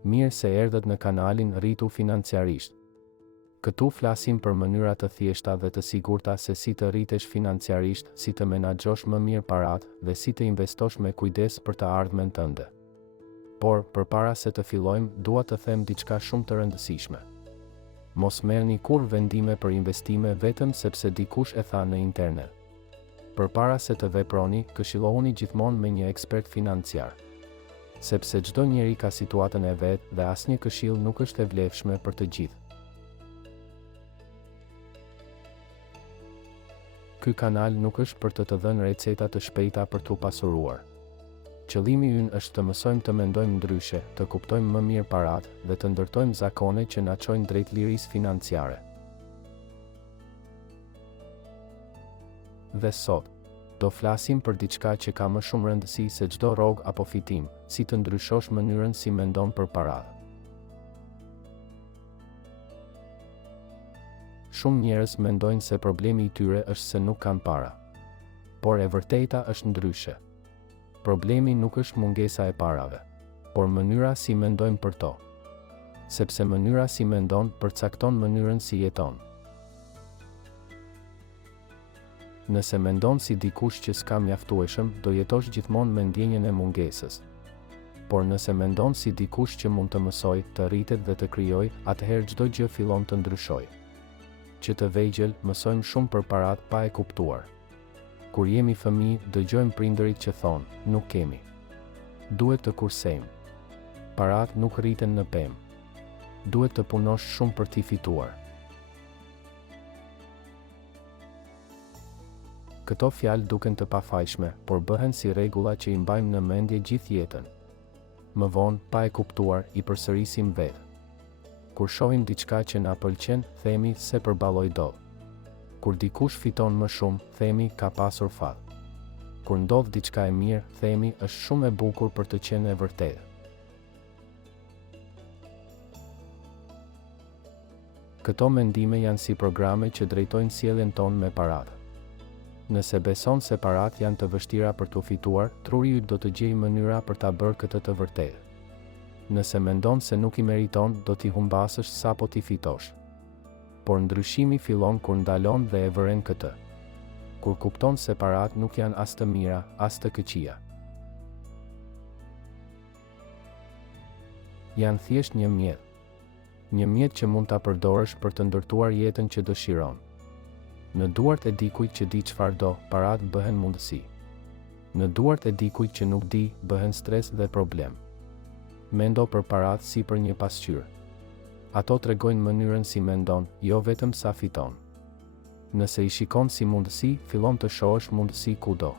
Mirë se erdhët në kanalin Rritu Financiarisht. Këtu flasim për mënyra të thjeshta dhe të sigurta se si të rritesh financiarisht, si të menaxhosh më mirë paratë dhe si të investosh me kujdes për të ardhmen tënde. Por, përpara se të fillojmë, dua të them diçka shumë të rëndësishme. Mos merrni kurrë vendime për investime vetëm sepse dikush e tha në internet. Përpara se të veproni, këshillohuni gjithmonë me një ekspert financiar. Sepse çdo njeri ka situatën e vet dhe asnjë këshill nuk është e vlefshme për të gjithë. Ky kanal nuk është për të dhënë receta të shpejta për t'u pasuruar. Qëllimi ynë është të mësojmë të mendojmë ndryshe, të kuptojmë më mirë paratë dhe të ndërtojmë zakone që na çojnë drejt lirisë financiare. Dhe sot, do flasim për diçka që ka më shumë rëndësi se çdo rrogë apo fitim, si të ndryshosh mënyrën si mendon për paratë. Shumë njerëz mendojnë se problemi i tyre është se nuk kanë para. Por e vërteta është ndryshe. Problemi nuk është mungesa e parave, por mënyra si mendojmë për to. Sepse mënyra si mendon përcakton mënyrën si jeton. Nëse mendon si dikush që s'ka mjaftueshëm, do jetosh gjithmonë me ndjenjën e mungesës. Por nëse mendon si dikush që mund të mësoj, të rritet dhe të krijoj, atëherë çdo gjë fillon të ndryshojë. Që të vegjël, mësojmë shumë për paratë pa e kuptuar. Kur jemi fëmijë, dëgjojmë prindërit që thonë, nuk kemi. Duhet të kursejmë. Paratë nuk rriten në pemë. Duhet të punosh shumë për t'i fituar. Këto fjalë duken të pafajshme, por bëhen si rregulla që i mbajmë në mendje gjithë jetën. Më vonë, pa e kuptuar, i përsërisim vetë. Kur shohim diçka që na pëlqen, themi se përballoj dot. Kur dikush fiton më shumë, themi ka pasur fat. Kur ndodh diçka e mirë, themi është shumë e bukur për të qenë e vërtetë. Këto mendime janë si programe që drejtojnë sjelljen tonë me paratë. Nëse beson se paratë janë të vështira për t'u fituar, truri yt do të gjejë mënyra për ta bërë këtë të vërtetë. Nëse mendon se nuk i meriton, do t'i humbasësh sapo t'i fitosh. Por ndryshimi fillon kur ndalon dhe e vëren këtë. Kur kupton se paratë nuk janë as të mira, as të këqija. Janë thjesht një mjet. Një mjet që mund ta përdorësh për të ndërtuar jetën që dëshiron. Në duart e dikujt që di çfarë do, paratë bëhen mundësi. Në duart e dikujt që nuk di, bëhen stres dhe problem. Mendo për paratë si për një pasqyrë. Ato tregojnë mënyrën si mendon, jo vetëm sa fiton. Nëse i shikon si mundësi, fillon të shohësh mundësi kudo.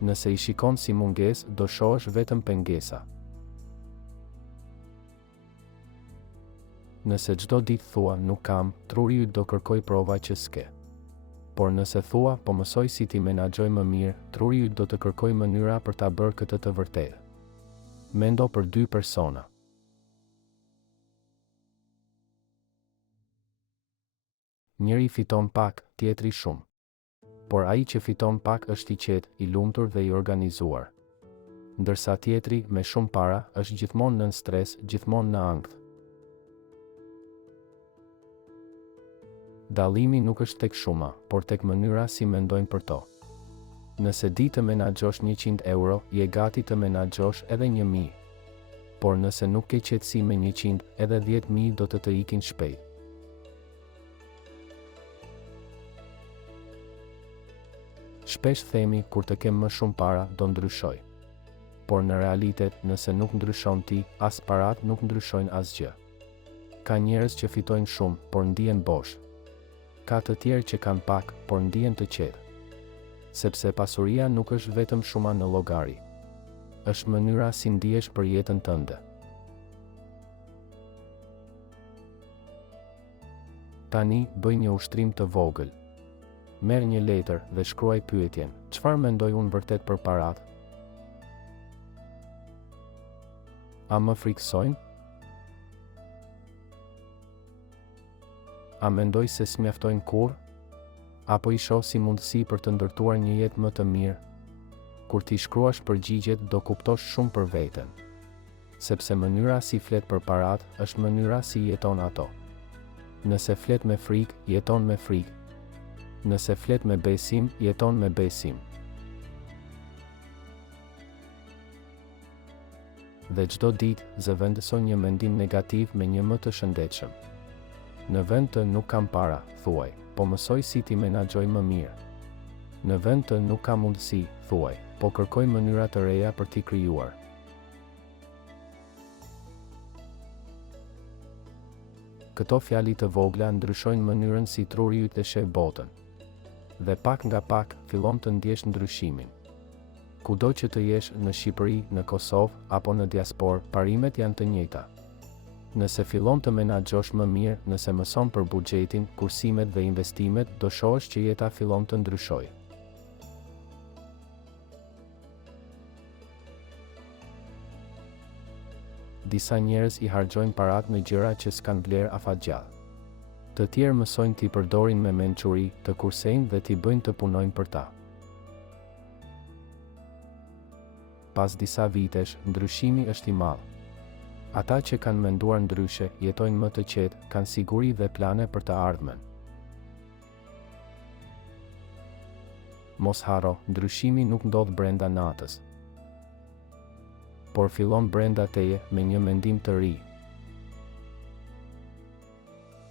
Nëse i shikon si mungesë, do shohësh vetëm pengesa. Nëse çdo ditë thua nuk kam, truri yt do kërkoj prova që s'ke. Por nëse thua po mësoj si ti menaxhoj më mirë, truri yt do të kërkoj mënyra për ta bërë këtë të vërtetë. Mendo për dy persona. Njëri fiton pak, tjetri shumë. Por ai që fiton pak është i qetë, i lumtur dhe i organizuar. Ndërsa tjetri, me shumë para, është gjithmonë nën stres, gjithmonë në ankth. Dallimi nuk është tek shuma, por tek mënyra si mendojnë për to. Nëse di të menaxhosh 100 euro, je gati të menaxhosh edhe 1000. Por nëse nuk ke qetësi me 100, edhe 10.000 do të ikin shpejt. Shpesh themi kur të kem më shumë para, do ndryshoj. Por në realitet, nëse nuk ndryshon ti, as paratë nuk ndryshojnë asgjë. Ka njerëz që fitojnë shumë, por ndihen bosh. Ka të tjerë që kanë pak, por ndihen të qetë. Sepse pasuria nuk është vetëm shuma në llogari. Është mënyra si ndihesh për jetën tënde. Tani, bëj një ushtrim të vogël. Merr një letër dhe shkruaj pyetjen: çfarë mendoj unë vërtet për paratë? A më friksojnë? A mendoj se s'mjaftojnë kurrë? Apo i shoh si mundësi për të ndërtuar një jetë më të mirë? Kur ti shkruash përgjigjet, do kuptosh shumë për veten. sepse mënyra si flet për parat është mënyra si jeton ato. Nëse flet me frikë, jeton me frikë. Nëse flet me besim, jeton me besim. Dhe çdo ditë zëvendëson një mendim negativ me një më të shëndetshëm. Në vend të nuk kam para, thuaj, po mësoj si ti menaxhoj më mirë. Në vend të nuk kam mundësi, thuaj, po kërkoj mënyra të reja për t'i krijuar. Këto fjali të vogla ndryshojnë mënyrën si truri yt e sheh botën. Dhe pak nga pak fillon të ndjesh ndryshimin. Kudo që të jesh në Shqipëri, në Kosovë apo në diasporë, parimet janë të njëjta. Nëse fillon të menaxhosh më mirë, nëse mëson për buxhetin, kursimet dhe investimet, do shohësh që jeta fillon të ndryshojë. Disa njerëz i harxojnë parat në gjëra që s'kan vlerë afatgjallë. Të tjerë mësojnë t'i përdorin me mençuri, të kursejnë dhe t'i bëjnë të punojnë për ta. Pas disa vitesh, ndryshimi është i madh. Ata që kanë menduar ndryshe, jetojnë më të qetë, kanë siguri dhe plane për të ardhmen. Mos harro, ndryshimi nuk ndodh brenda natës, por fillon brenda teje me një mendim të ri.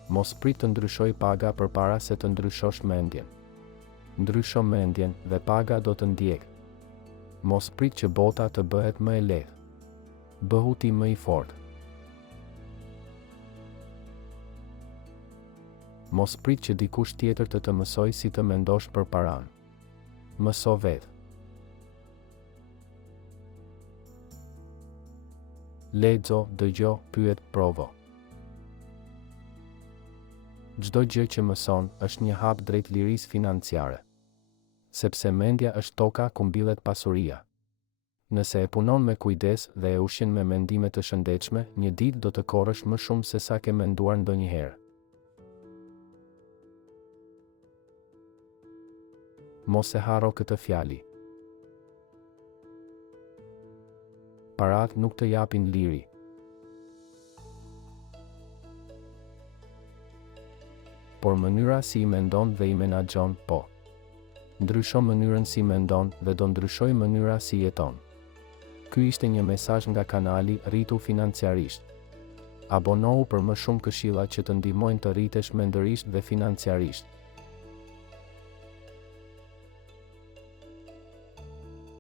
Mos prit të ndryshoj paga përpara se të ndryshosh mendjen. Ndrysho mendjen dhe paga do të ndjekë. Mos prit që bota të bëhet më e lehtë. Bëhu ti më i fortë. Mos prit që dikush tjetër të mësoj si të mendosh për paran. Mëso vetë. Lexo, dëgjo, pyet, provo. Çdo gjë që mëson është një hap drejt lirisë financiare. Sepse mendja është toka ku mbillet pasuria. Nëse e punon me kujdes dhe e ushqen me mendime të shëndetshme, një ditë do të korrësh më shumë se sa ke menduar ndonjëherë. Mos e harro këtë fjali. Parat nuk të japin liri. Por mënyra si i mendon dhe i menaxhon, po. Ndrysho mënyrën si mendon dhe do ndryshoj mënyra si jeton. Ky ishte një mesazh nga kanali Rritu Financiarisht. Abonohu për më shumë këshilla që të ndihmojnë të rritesh mendërisht dhe financiarisht.